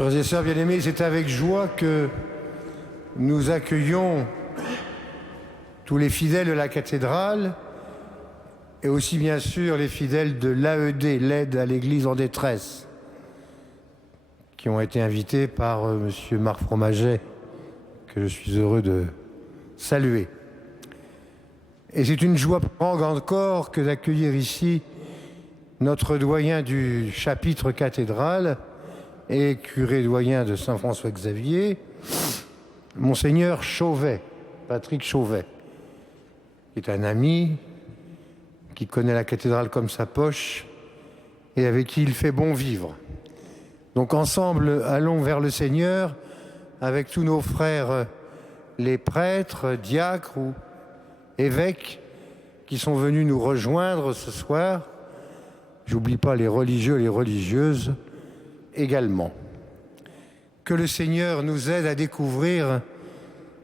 Frères et sœurs bien-aimés, c'est avec joie que nous accueillons tous les fidèles de la cathédrale et aussi bien sûr les fidèles de l'AED, l'aide à l'Église en détresse, qui ont été invités par M. Marc Fromaget, que je suis heureux de saluer. Et c'est une joie grande encore que d'accueillir ici notre doyen du chapitre cathédral et curé doyen de Saint-François-Xavier, Monseigneur Chauvet, Patrick Chauvet, qui est un ami, qui connaît la cathédrale comme sa poche et avec qui il fait bon vivre. Donc ensemble, allons vers le Seigneur avec tous nos frères, les prêtres, diacres ou évêques qui sont venus nous rejoindre ce soir. J'oublie pas les religieux et les religieuses également. Que le Seigneur nous aide à découvrir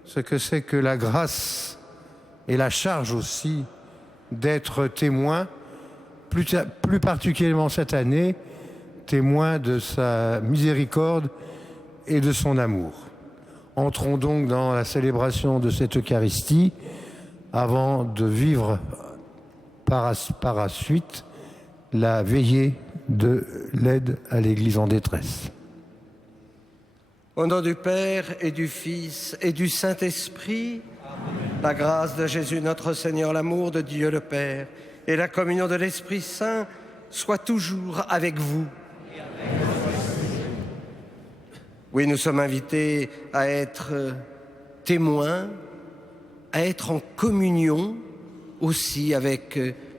ce que c'est que la grâce et la charge aussi d'être témoins, plus particulièrement cette année, témoins de sa miséricorde et de son amour. Entrons donc dans la célébration de cette Eucharistie avant de vivre par la suite la veillée de l'aide à l'Église en détresse. Au nom du Père et du Fils et du Saint-Esprit, la grâce de Jésus notre Seigneur, l'amour de Dieu le Père et la communion de l'Esprit Saint soient toujours avec vous. Oui, nous sommes invités à être témoins, à être en communion aussi avec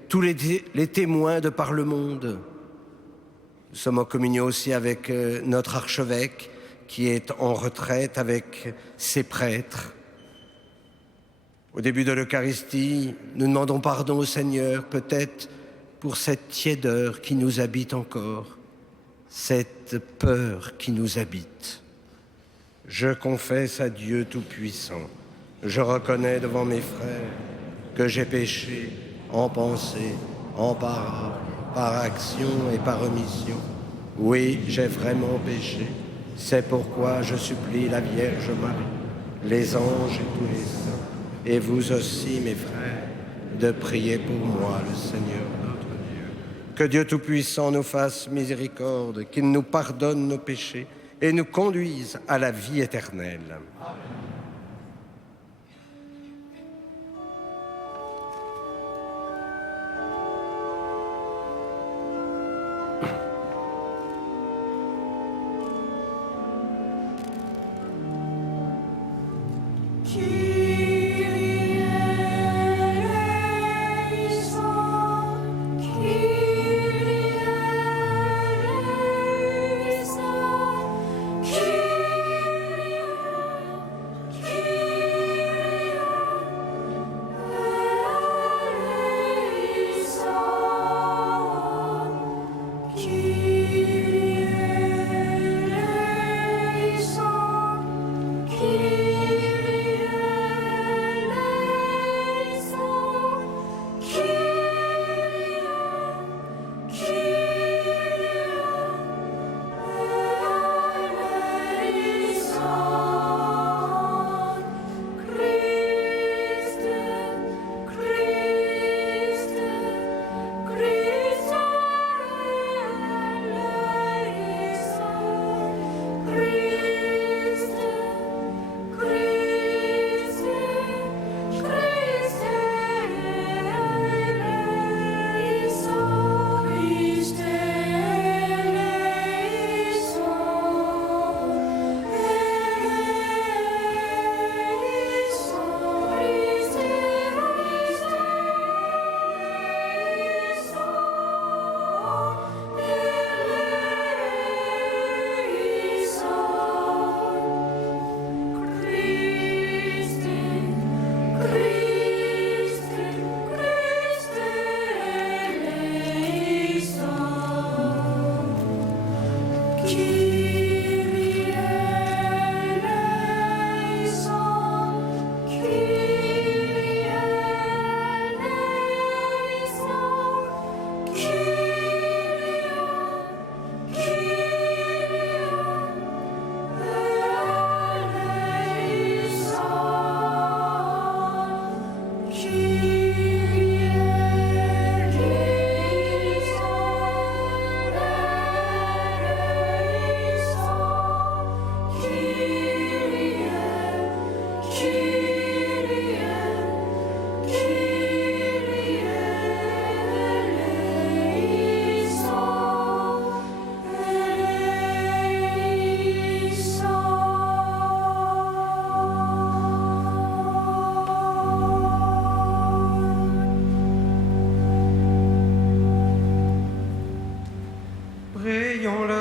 tous les témoins de par le monde. Nous sommes en communion aussi avec notre archevêque qui est en retraite avec ses prêtres. Au début de l'Eucharistie, nous demandons pardon au Seigneur, peut-être pour cette tiédeur qui nous habite encore, cette peur qui nous habite. Je confesse à Dieu Tout-Puissant, je reconnais devant mes frères que j'ai péché en pensée, en parole, par action et par omission. Oui, j'ai vraiment péché. C'est pourquoi je supplie la Vierge Marie, les anges et tous les saints, et vous aussi, mes frères, de prier pour moi, le Seigneur notre Dieu. Que Dieu Tout-Puissant nous fasse miséricorde, qu'il nous pardonne nos péchés et nous conduise à la vie éternelle. Amen.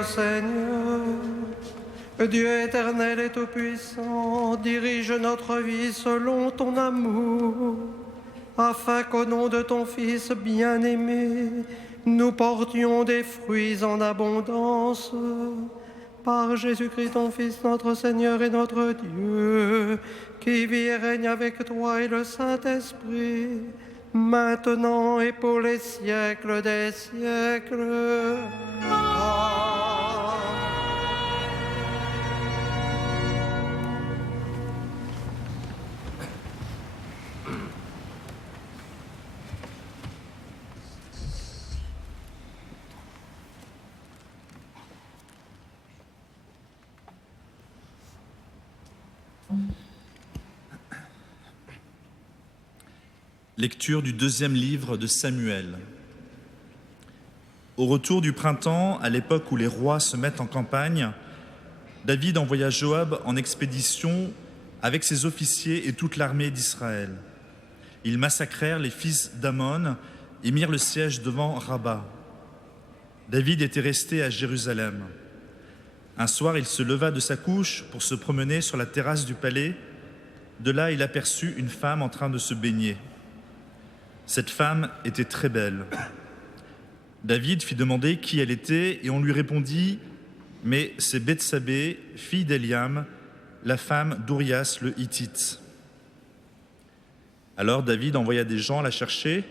Seigneur. Dieu éternel et tout-puissant, dirige notre vie selon ton amour, afin qu'au nom de ton Fils bien-aimé, nous portions des fruits en abondance. Par Jésus-Christ, ton Fils, notre Seigneur et notre Dieu, qui vit et règne avec toi et le Saint-Esprit, maintenant et pour les siècles des siècles. Amen. Lecture du deuxième livre de Samuel. Au retour du printemps, à l'époque où les rois se mettent en campagne, David envoya Joab en expédition avec ses officiers et toute l'armée d'Israël. Ils massacrèrent les fils d'Ammon et mirent le siège devant Rabba. David était resté à Jérusalem. Un soir, il se leva de sa couche pour se promener sur la terrasse du palais. De là, il aperçut une femme en train de se baigner. Cette femme était très belle. David fit demander qui elle était et on lui répondit « Mais c'est Bethsabée, fille d'Eliam, la femme d'Urias le Hittite. » Alors David envoya des gens la chercher.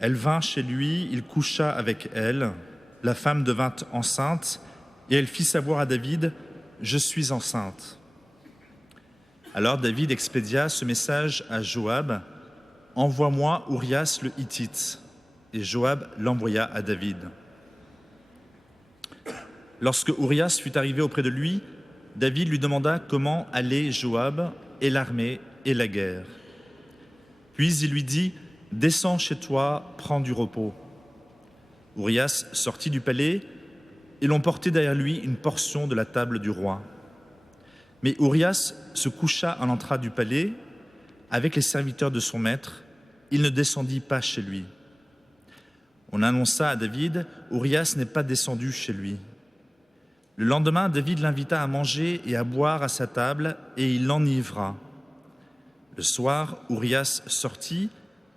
Elle vint chez lui, il coucha avec elle. La femme devint enceinte et elle fit savoir à David « Je suis enceinte. » Alors David expédia ce message à Joab « Envoie-moi Urias le Hittite. » Et Joab l'envoya à David. Lorsque Urias fut arrivé auprès de lui, David lui demanda comment allait Joab et l'armée et la guerre. Puis il lui dit « Descends chez toi, prends du repos. » Urias sortit du palais et l'on portait derrière lui une portion de la table du roi. Mais Urias se coucha à l'entrée du palais avec les serviteurs de son maître. Il ne descendit pas chez lui. On annonça à David, Urias n'est pas descendu chez lui. Le lendemain, David l'invita à manger et à boire à sa table, et il l'enivra. Le soir, Urias sortit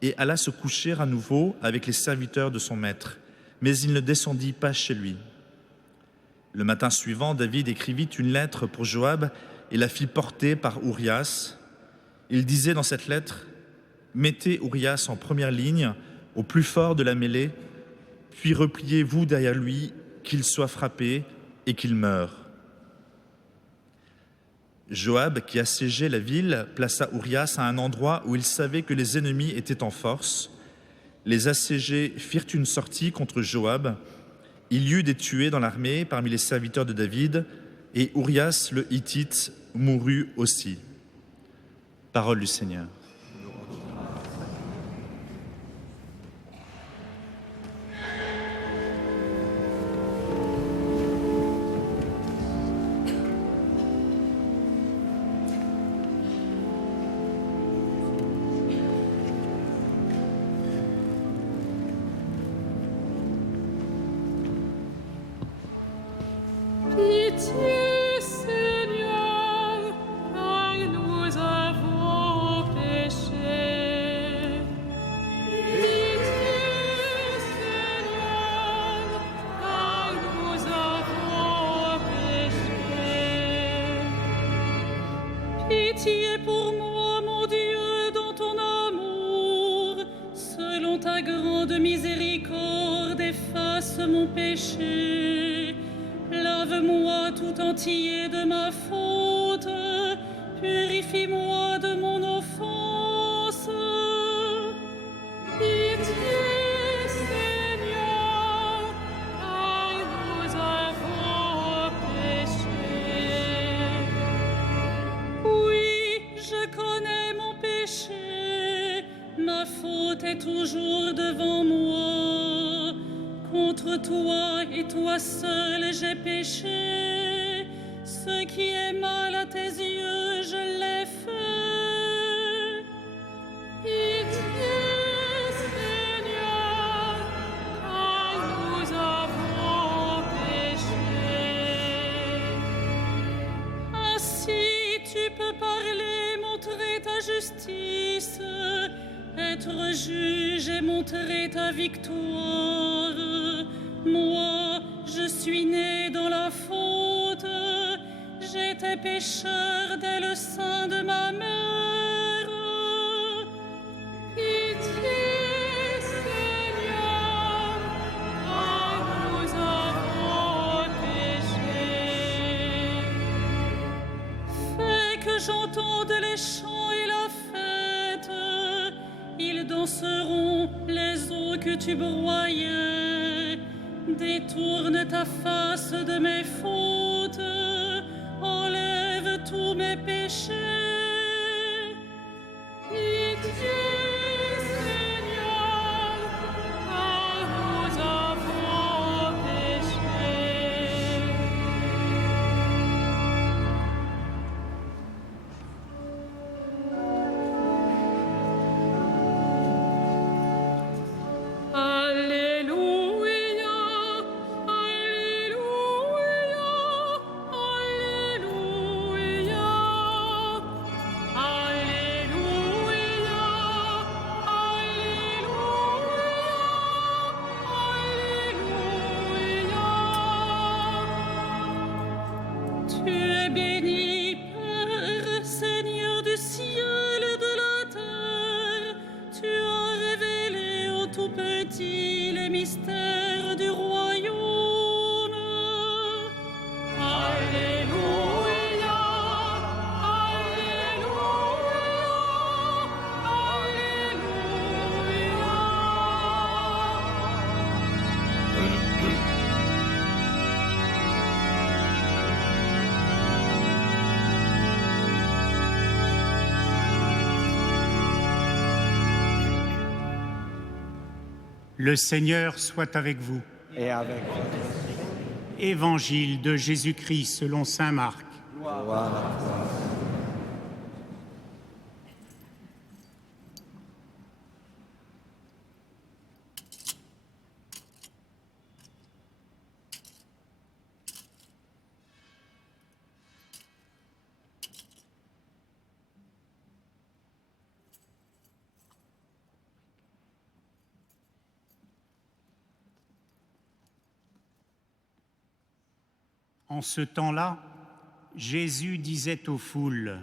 et alla se coucher à nouveau avec les serviteurs de son maître, mais il ne descendit pas chez lui. Le matin suivant, David écrivit une lettre pour Joab et la fit porter par Urias. Il disait dans cette lettre, « Mettez Urias en première ligne, au plus fort de la mêlée, puis repliez-vous derrière lui, qu'il soit frappé et qu'il meure. » Joab, qui assiégeait la ville, plaça Urias à un endroit où il savait que les ennemis étaient en force. Les assiégés firent une sortie contre Joab. Il y eut des tués dans l'armée parmi les serviteurs de David, et Urias le Hittite mourut aussi. Parole du Seigneur. Pitié, Seigneur, car nous avons péché. Pitié, Seigneur, car nous avons péché. Pitié pour moi, mon Dieu, dans ton amour, selon ta grande miséricorde, efface mon péché. Lave-moi tout entier de ma faute, purifie-moi de mon offense. Pitié, Seigneur, car nous avons péché. Oui, je connais mon péché, ma faute est toujours devant moi. Contre toi et toi seul j'ai péché, ce qui est mal à tes yeux je l'ai fait. Pitié, Seigneur, car nous avons péché. être juge et montrer ta victoire. Moi, je suis né dans la faute, j'étais pécheur dès le sein de ma mère. Pitié, Seigneur, car nous avons péché. Fais que j'entende les chants et la fête, ils danseront les eaux que tu broyais. Détourne ta face de mes fautes, enlève tous mes péchés. Pitié, Seigneur, car nous avons péché. Alléluia, Alléluia, Alléluia, Alléluia, Alléluia. Tu es béni, Père, Seigneur du ciel et de la terre. Tu as révélé aux tout petits les mystères du royaume. Alléluia, Le Seigneur soit avec vous. Et avec Évangile de Jésus-Christ selon saint Marc. En ce temps-là, Jésus disait aux foules,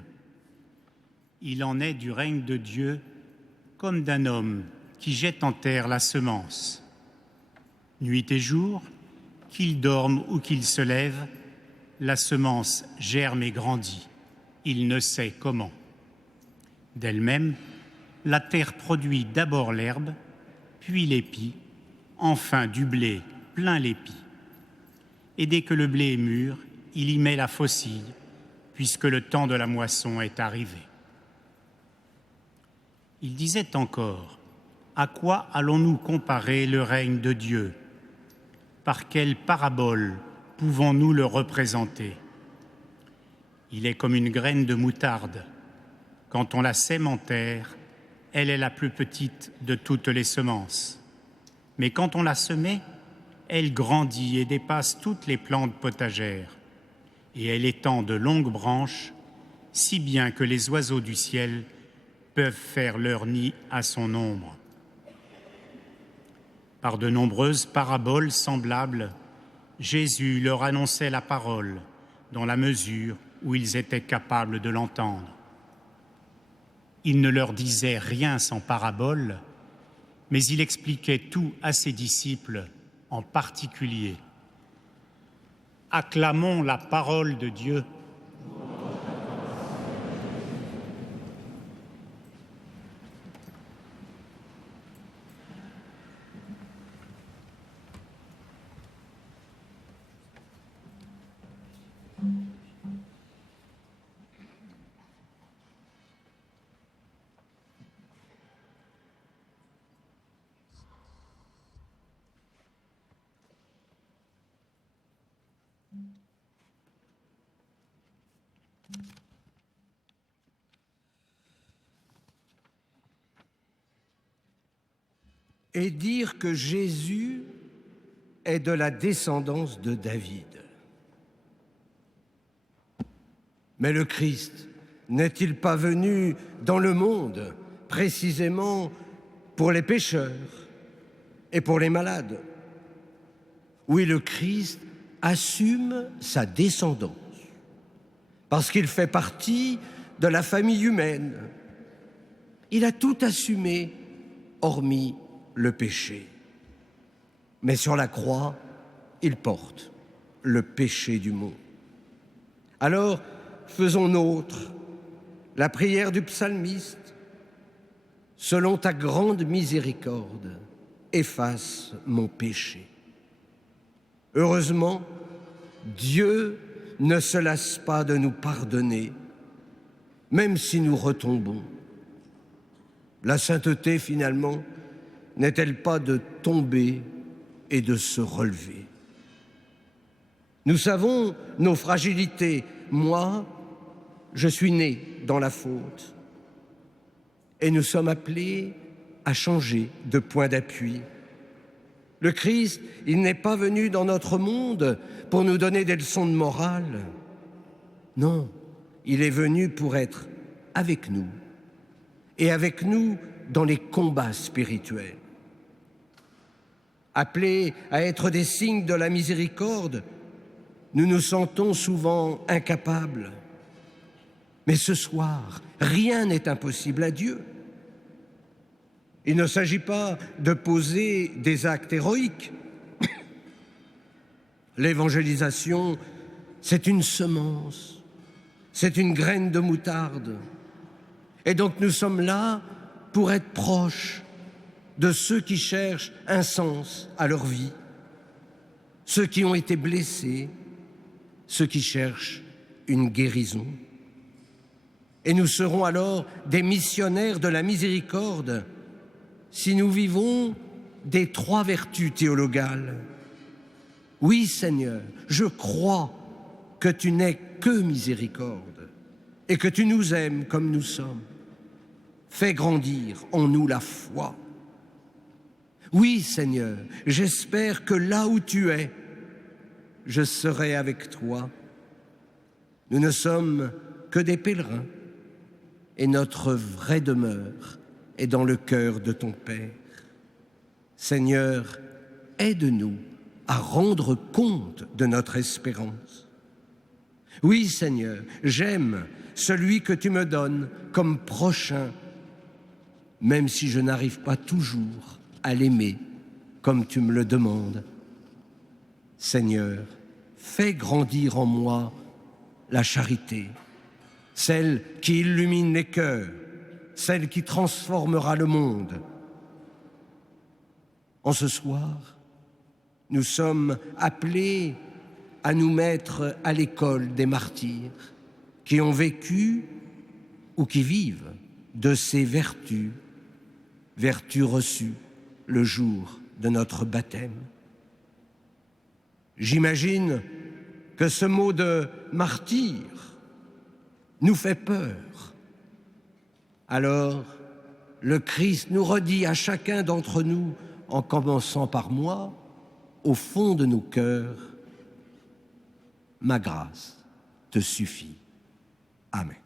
« Il en est du règne de Dieu comme d'un homme qui jette en terre la semence. Nuit et jour, qu'il dorme ou qu'il se lève, la semence germe et grandit, il ne sait comment. D'elle-même, la terre produit d'abord l'herbe, puis l'épi, enfin du blé plein l'épi. Et dès que le blé est mûr, il y met la faucille, puisque le temps de la moisson est arrivé. » Il disait encore, « À quoi allons-nous comparer le règne de Dieu? Par quelle parabole pouvons-nous le représenter? Il est comme une graine de moutarde. Quand on la sème en terre, elle est la plus petite de toutes les semences. Mais quand on l'a semée, elle grandit et dépasse toutes les plantes potagères, et elle étend de longues branches, si bien que les oiseaux du ciel peuvent faire leur nid à son ombre. » Par de nombreuses paraboles semblables, Jésus leur annonçait la parole dans la mesure où ils étaient capables de l'entendre. Il ne leur disait rien sans parabole, mais il expliquait tout à ses disciples en particulier. Acclamons la parole de Dieu. et dire que Jésus est de la descendance de David. Mais le Christ n'est-il pas venu dans le monde précisément pour les pécheurs et pour les malades. Oui, le Christ assume sa descendance parce qu'il fait partie de la famille humaine. Il a tout assumé, hormis le péché. Mais sur la croix, il porte le péché du monde. Alors, faisons nôtre la prière du psalmiste. Selon ta grande miséricorde, efface mon péché. Heureusement, Dieu ne se lasse pas de nous pardonner, même si nous retombons. La sainteté, finalement, n'est-elle pas de tomber et de se relever? Nous savons nos fragilités. Moi, je suis né dans la faute. Et nous sommes appelés à changer de point d'appui. Le Christ, il n'est pas venu dans notre monde pour nous donner des leçons de morale. Non, il est venu pour être avec nous, et avec nous dans les combats spirituels. Appelés à être des signes de la miséricorde, nous nous sentons souvent incapables. Mais ce soir, rien n'est impossible à Dieu. Il ne s'agit pas de poser des actes héroïques. L'évangélisation, c'est une semence, c'est une graine de moutarde. Et donc nous sommes là pour être proches de ceux qui cherchent un sens à leur vie, ceux qui ont été blessés, ceux qui cherchent une guérison. Et nous serons alors des missionnaires de la miséricorde si nous vivons des 3 vertus théologales. Oui, Seigneur, je crois que tu n'es que miséricorde et que tu nous aimes comme nous sommes. Fais grandir en nous la foi. Oui, Seigneur, j'espère que là où tu es, je serai avec toi. Nous ne sommes que des pèlerins et notre vraie demeure est dans le cœur de ton Père. Seigneur, aide-nous à rendre compte de notre espérance. Oui, Seigneur, j'aime celui que tu me donnes comme prochain, même si je n'arrive pas toujours à l'aimer comme tu me le demandes. Seigneur, fais grandir en moi la charité, celle qui illumine les cœurs, celle qui transformera le monde. En ce soir, nous sommes appelés à nous mettre à l'école des martyrs qui ont vécu ou qui vivent de ces vertus, vertus reçues le jour de notre baptême. J'imagine que ce mot de martyr nous fait peur. Alors, le Christ nous redit à chacun d'entre nous, en commençant par moi, au fond de nos cœurs, ma grâce te suffit. Amen.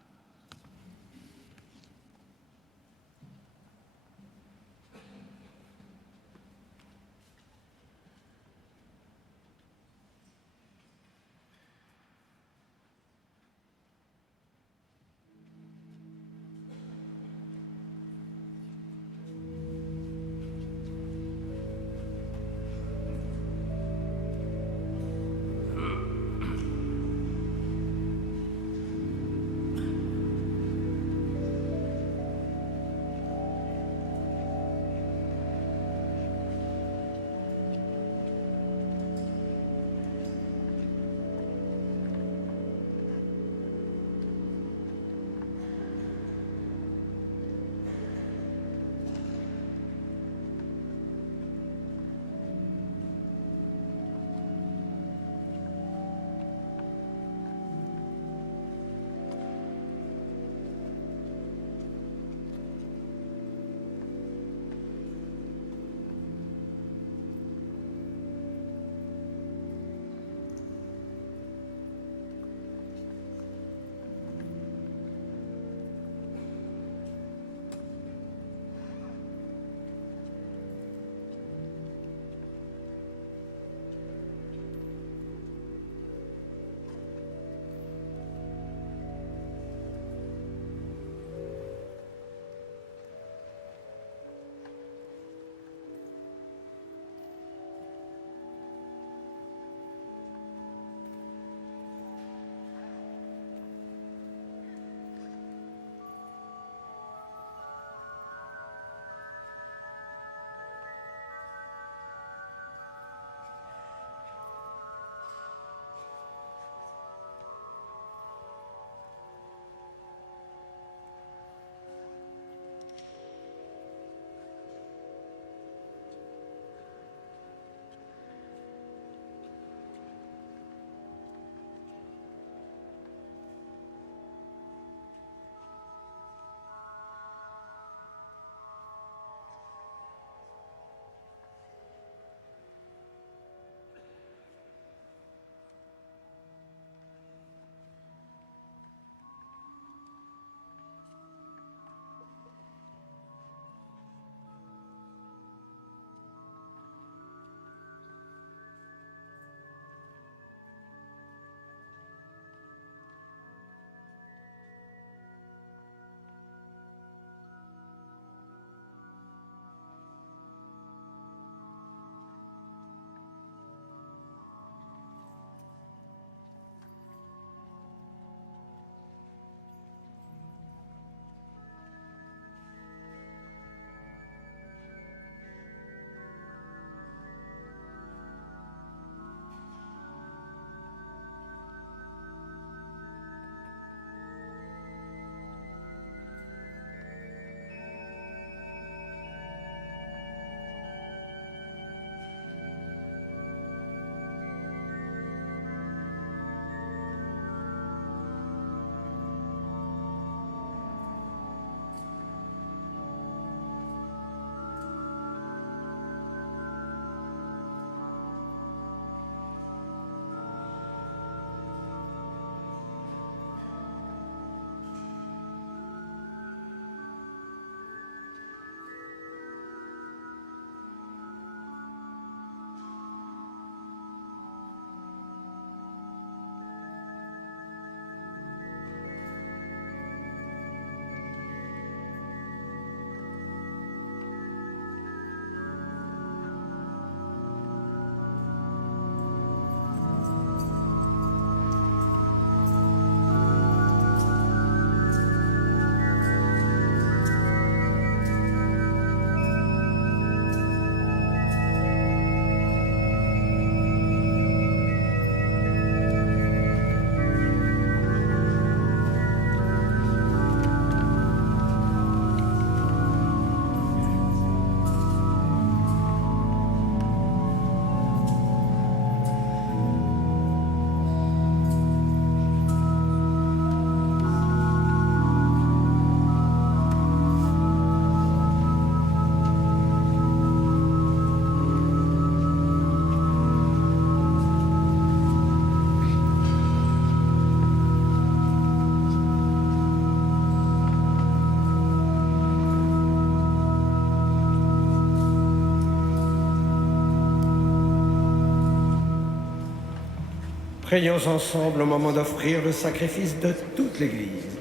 Prions ensemble au moment d'offrir le sacrifice de toute l'Église.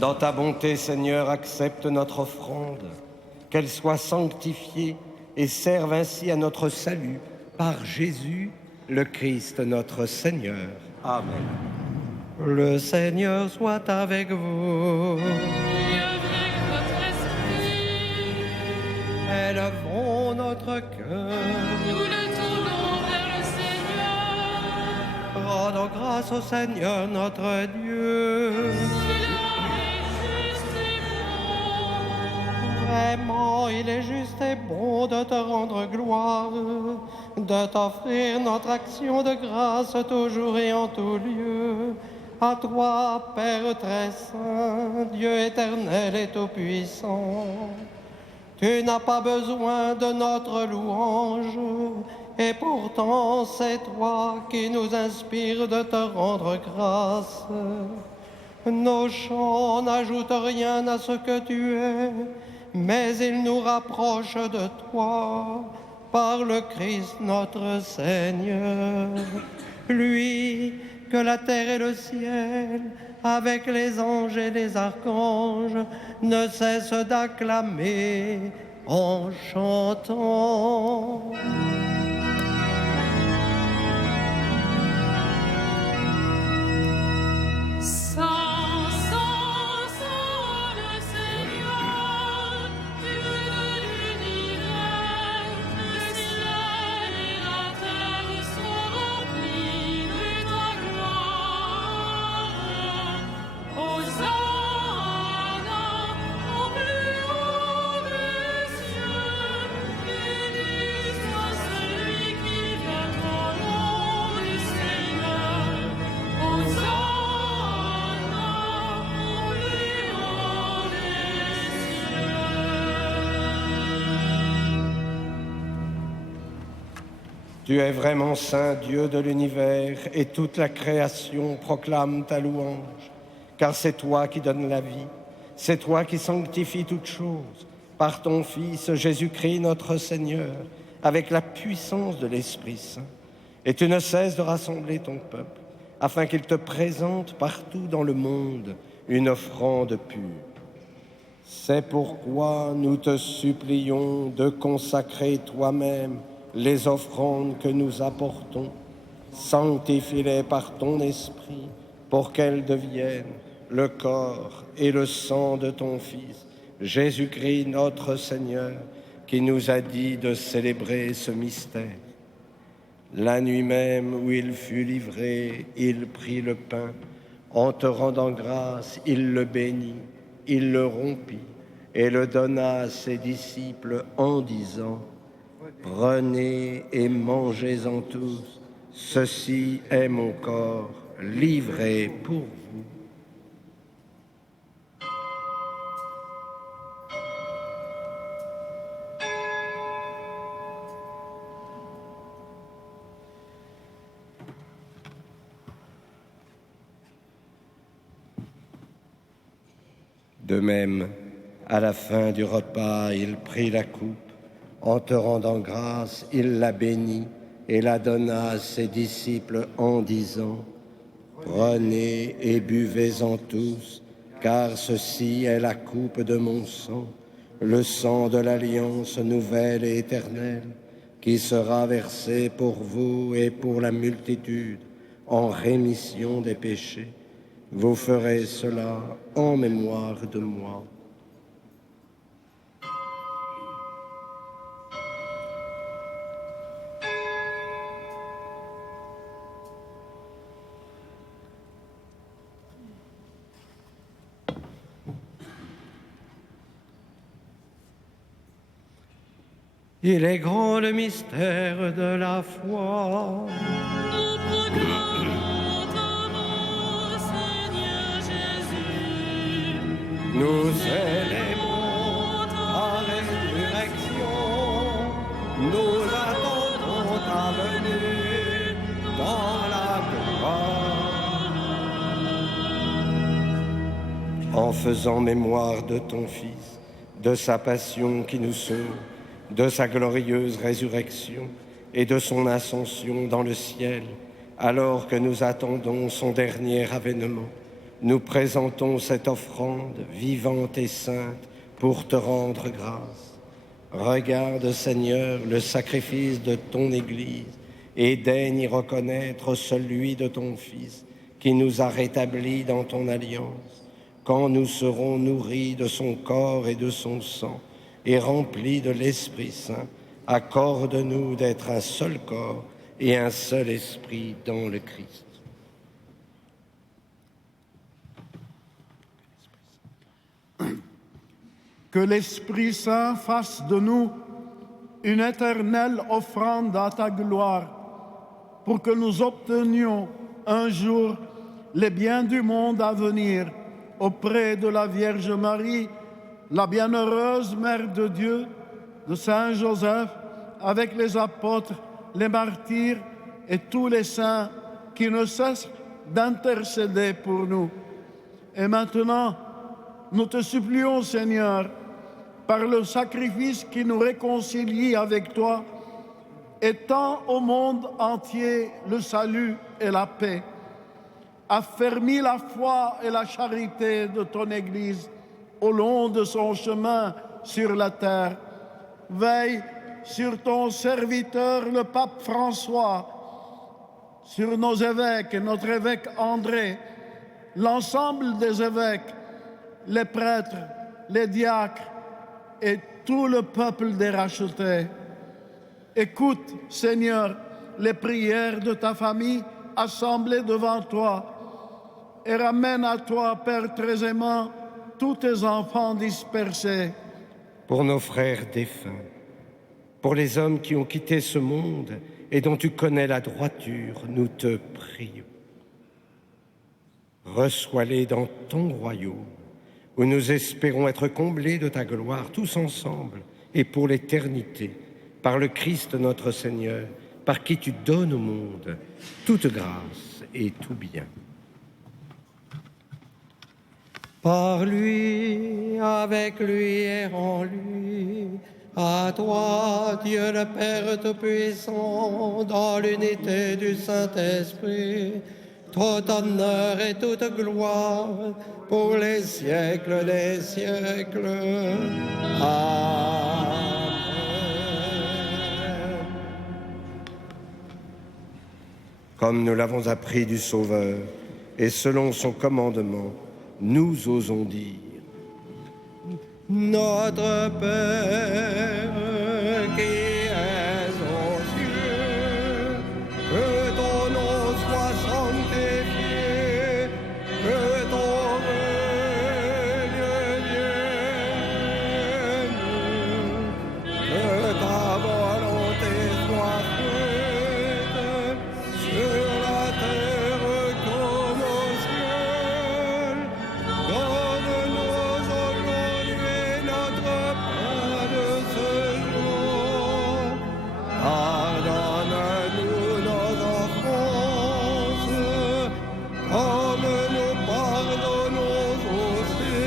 Dans ta bonté, Seigneur, accepte notre offrande, qu'elle soit sanctifiée et serve ainsi à notre salut par Jésus, le Christ, notre Seigneur. Amen. Le Seigneur soit avec vous. Et avec votre esprit. Élevons notre cœur. Nous le tournons vers le Seigneur. Rendons grâce au Seigneur notre Dieu. Vraiment, il est juste et bon de te rendre gloire, de t'offrir notre action de grâce toujours et en tout lieu. À toi, Père très saint, Dieu éternel et tout-puissant. Tu n'as pas besoin de notre louange, et pourtant c'est toi qui nous inspires de te rendre grâce. Nos chants n'ajoutent rien à ce que tu es, mais ils nous rapprochent de toi par le Christ notre Seigneur. Lui que la terre et le ciel, avec les anges et les archanges, ne cessent d'acclamer en chantant. Tu es vraiment saint, Dieu de l'univers, et toute la création proclame ta louange, car c'est toi qui donnes la vie, c'est toi qui sanctifies toutes choses, par ton Fils Jésus-Christ notre Seigneur, avec la puissance de l'Esprit Saint. Et tu ne cesses de rassembler ton peuple, afin qu'il te présente partout dans le monde une offrande pure. C'est pourquoi nous te supplions de consacrer toi-même les offrandes que nous apportons, sanctifie-les par ton esprit, pour qu'elles deviennent le corps et le sang de ton Fils, Jésus-Christ notre Seigneur, qui nous a dit de célébrer ce mystère. La nuit même où il fut livré, il prit le pain, en te rendant grâce, il le bénit, il le rompit et le donna à ses disciples en disant: prenez et mangez-en tous, ceci est mon corps livré pour vous. De même, à la fin du repas, il prit la coupe. En te rendant grâce, il la bénit et la donna à ses disciples en disant: prenez et buvez-en tous, car ceci est la coupe de mon sang, le sang de l'alliance nouvelle et éternelle, qui sera versé pour vous et pour la multitude en rémission des péchés. Vous ferez cela en mémoire de moi. Il est grand le mystère de la foi. Nous proclamons ton nom, Seigneur Jésus. Nous célébrons ta résurrection. Nous attendons ta venue dans la gloire. En faisant mémoire de ton Fils, de sa passion qui nous sauve, de sa glorieuse résurrection et de son ascension dans le ciel, alors que nous attendons son dernier avènement, nous présentons cette offrande vivante et sainte pour te rendre grâce. Regarde, Seigneur, le sacrifice de ton Église et daigne y reconnaître celui de ton Fils qui nous a rétablis dans ton alliance. Quand nous serons nourris de son corps et de son sang et remplis de l'Esprit Saint, accorde-nous d'être un seul corps et un seul esprit dans le Christ. Que l'Esprit Saint fasse de nous une éternelle offrande à ta gloire, pour que nous obtenions un jour les biens du monde à venir auprès de la Vierge Marie, la bienheureuse Mère de Dieu, de Saint Joseph, avec les apôtres, les martyrs et tous les saints qui ne cessent d'intercéder pour nous. Et maintenant, nous te supplions, Seigneur, par le sacrifice qui nous réconcilie avec toi, étends au monde entier le salut et la paix. Affermis la foi et la charité de ton Église au long de son chemin sur la terre. Veille sur ton serviteur, le pape François, sur nos évêques, notre évêque André, l'ensemble des évêques, les prêtres, les diacres et tout le peuple des rachetés. Écoute, Seigneur, les prières de ta famille assemblée devant toi et ramène à toi, Père très aimant, tous tes enfants dispersés. Pour nos frères défunts, pour les hommes qui ont quitté ce monde et dont tu connais la droiture, nous te prions. Reçois-les dans ton royaume, où nous espérons être comblés de ta gloire tous ensemble et pour l'éternité, par le Christ notre Seigneur, par qui tu donnes au monde toute grâce et tout bien. Par lui, avec lui et en lui, à toi, Dieu le Père Tout-Puissant, dans l'unité du Saint-Esprit, tout honneur et toute gloire pour les siècles des siècles. Amen. Comme nous l'avons appris du Sauveur, et selon son commandement, nous osons dire: Notre Père qui es aux cieux, que ton nom soit sanctifié, que ton règne vienne, que ta volonté soit faite sur la terre comme au ciel. Donne-nous aujourd'hui notre pain de ce jour. Pardonne-nous nos offenses, comme nous pardonnons aussi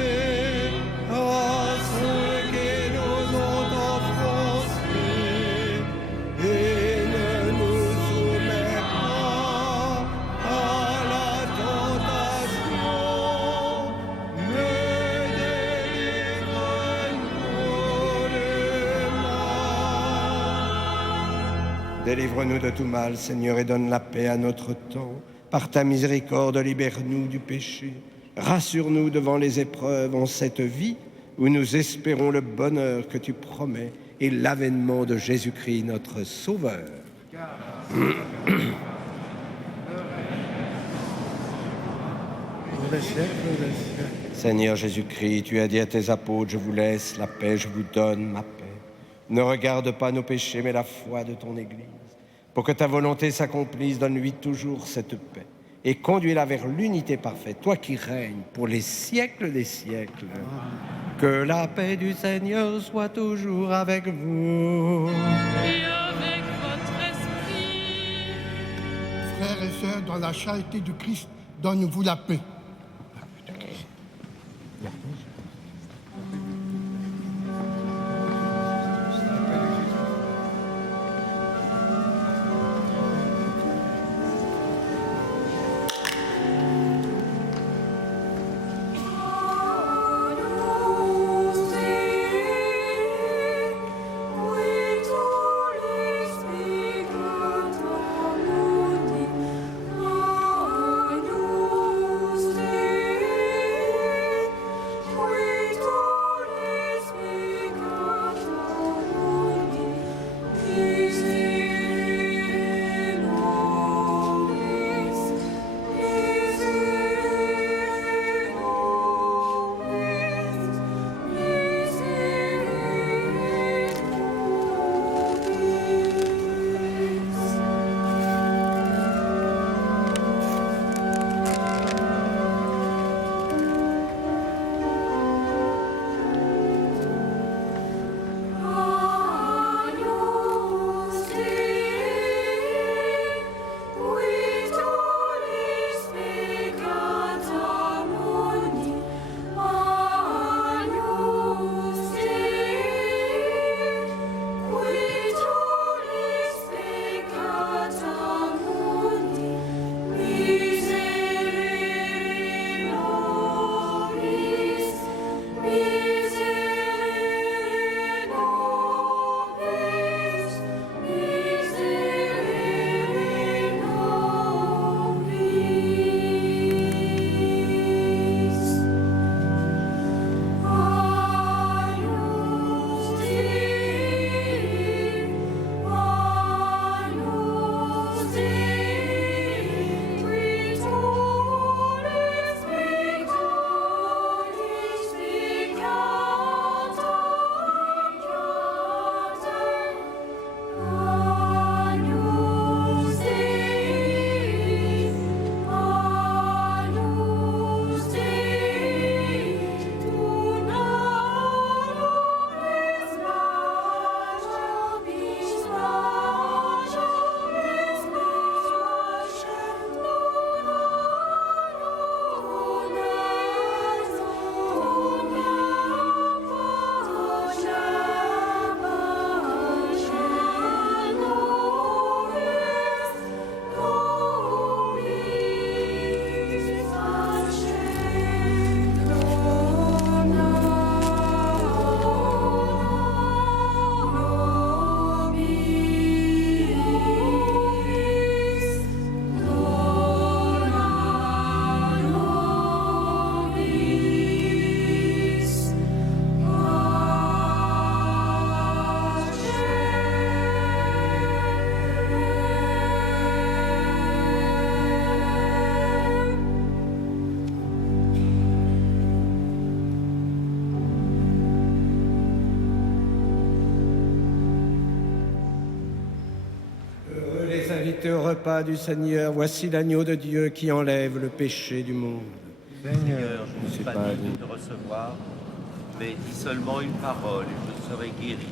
à ceux qui nous ont offensés. Et ne nous soumets pas à la tentation, mais délivre-nous du mal. Délivre-nous de tout mal, Seigneur, et donne la paix à notre temps. Par ta miséricorde, libère-nous du péché. Rassure-nous devant les épreuves en cette vie où nous espérons le bonheur que tu promets et l'avènement de Jésus-Christ, notre Sauveur. Pour les siècles des siècles. Seigneur Jésus-Christ, tu as dit à tes apôtres: je vous laisse la paix, je vous donne ma paix. Ne regarde pas nos péchés, mais la foi de ton Église. Pour que ta volonté s'accomplisse, donne-lui toujours cette paix et conduis-la vers l'unité parfaite, toi qui règnes pour les siècles des siècles. Que la paix du Seigneur soit toujours avec vous. Et avec votre esprit. Frères et sœurs, dans la charité du Christ, donne-vous la paix. invité au repas du Seigneur. Voici l'agneau de Dieu qui enlève le péché du monde. Seigneur, je ne suis pas digne de te recevoir, mais dis seulement une parole et je serai guéri.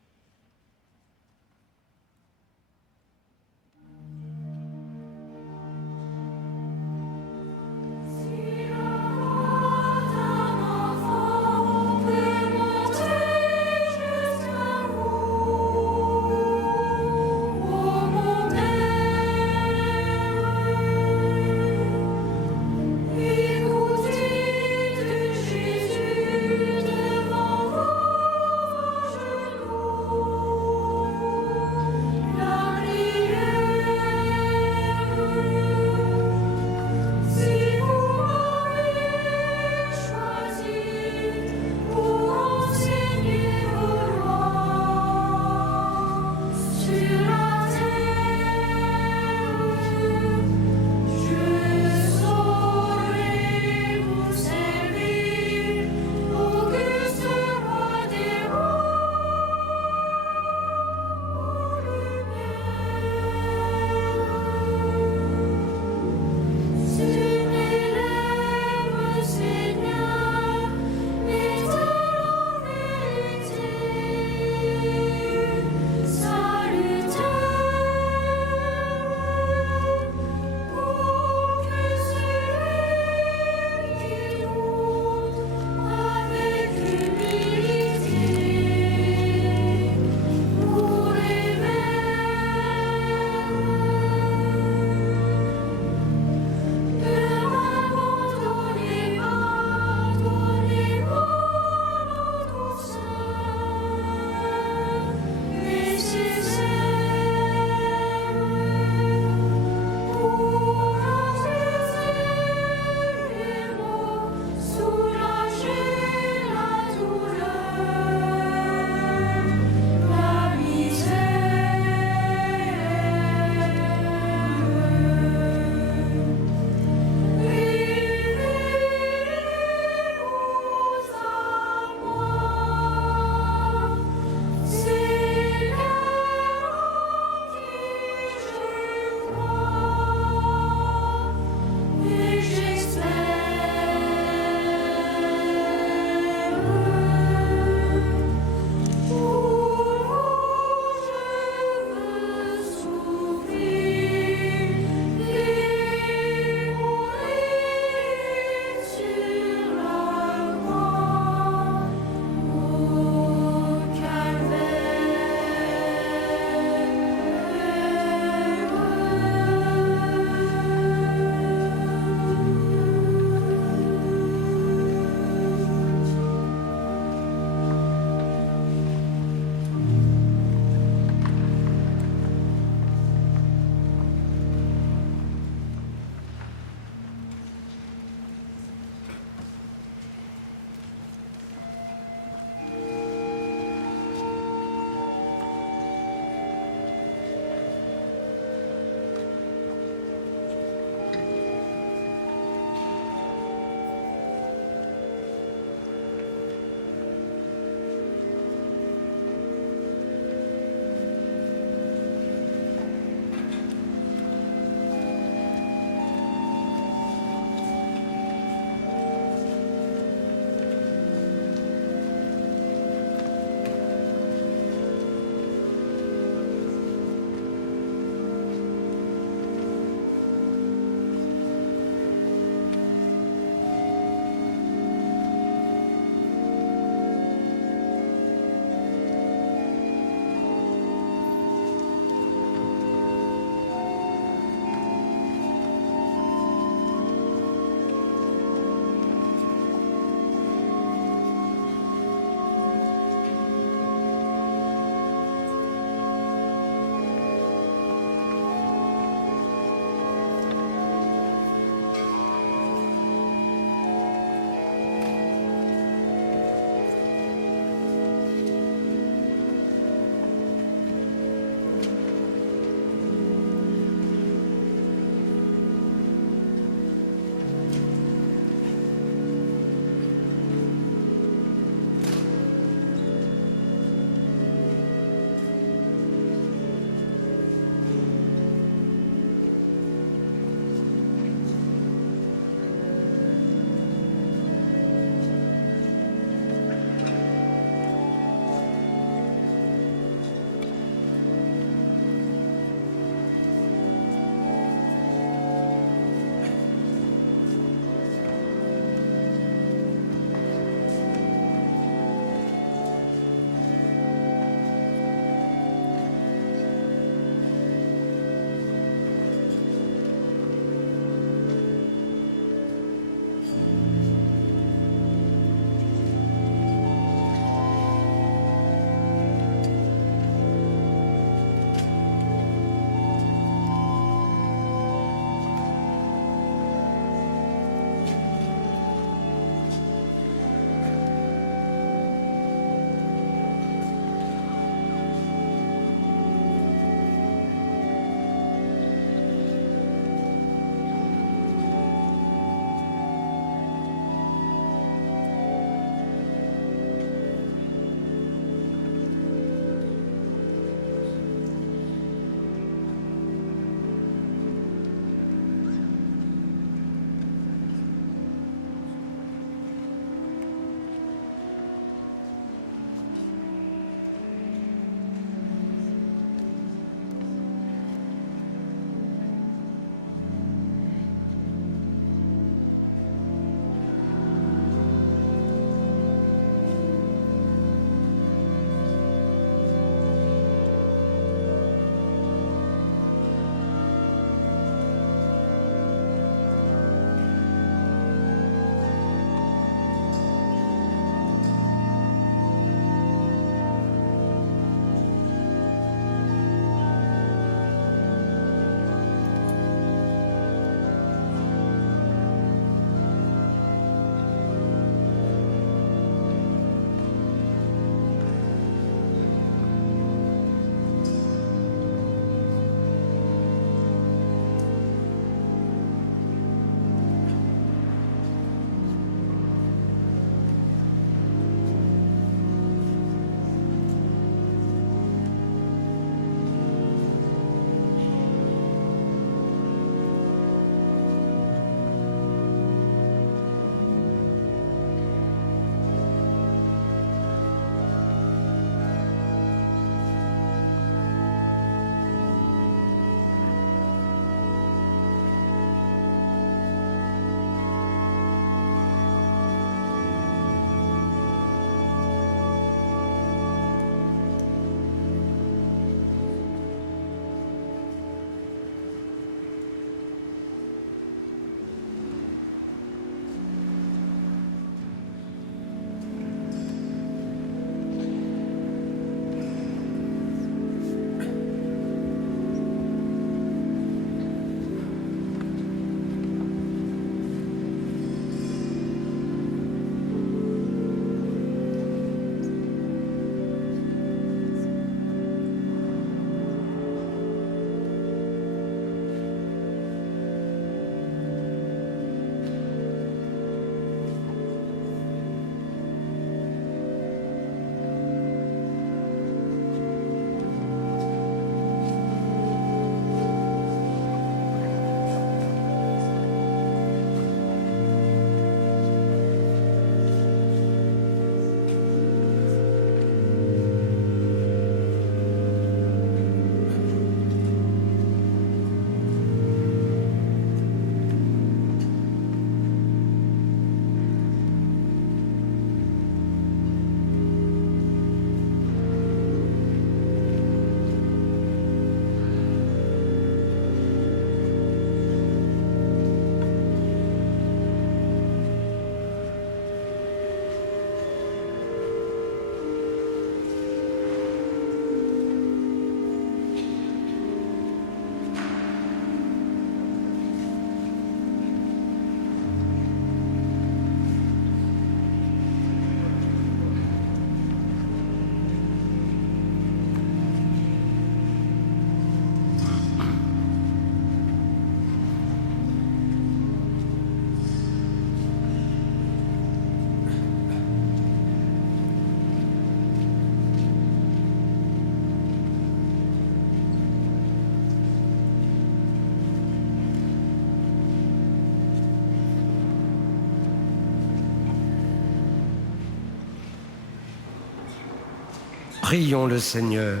Prions le Seigneur.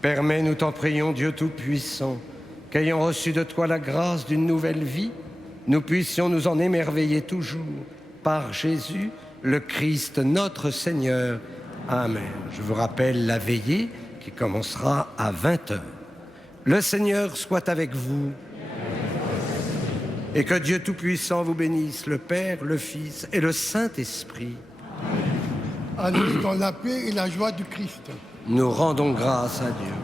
Permets, nous t'en prions, Dieu Tout-Puissant, qu'ayant reçu de toi la grâce d'une nouvelle vie, nous puissions nous en émerveiller toujours par Jésus, le Christ, notre Seigneur. Amen. Je vous rappelle la veillée qui commencera à 20h. Le Seigneur soit avec vous. Et que Dieu Tout-Puissant vous bénisse, le Père, le Fils et le Saint-Esprit. Allez dans la paix et la joie du Christ. Nous rendons grâce à Dieu.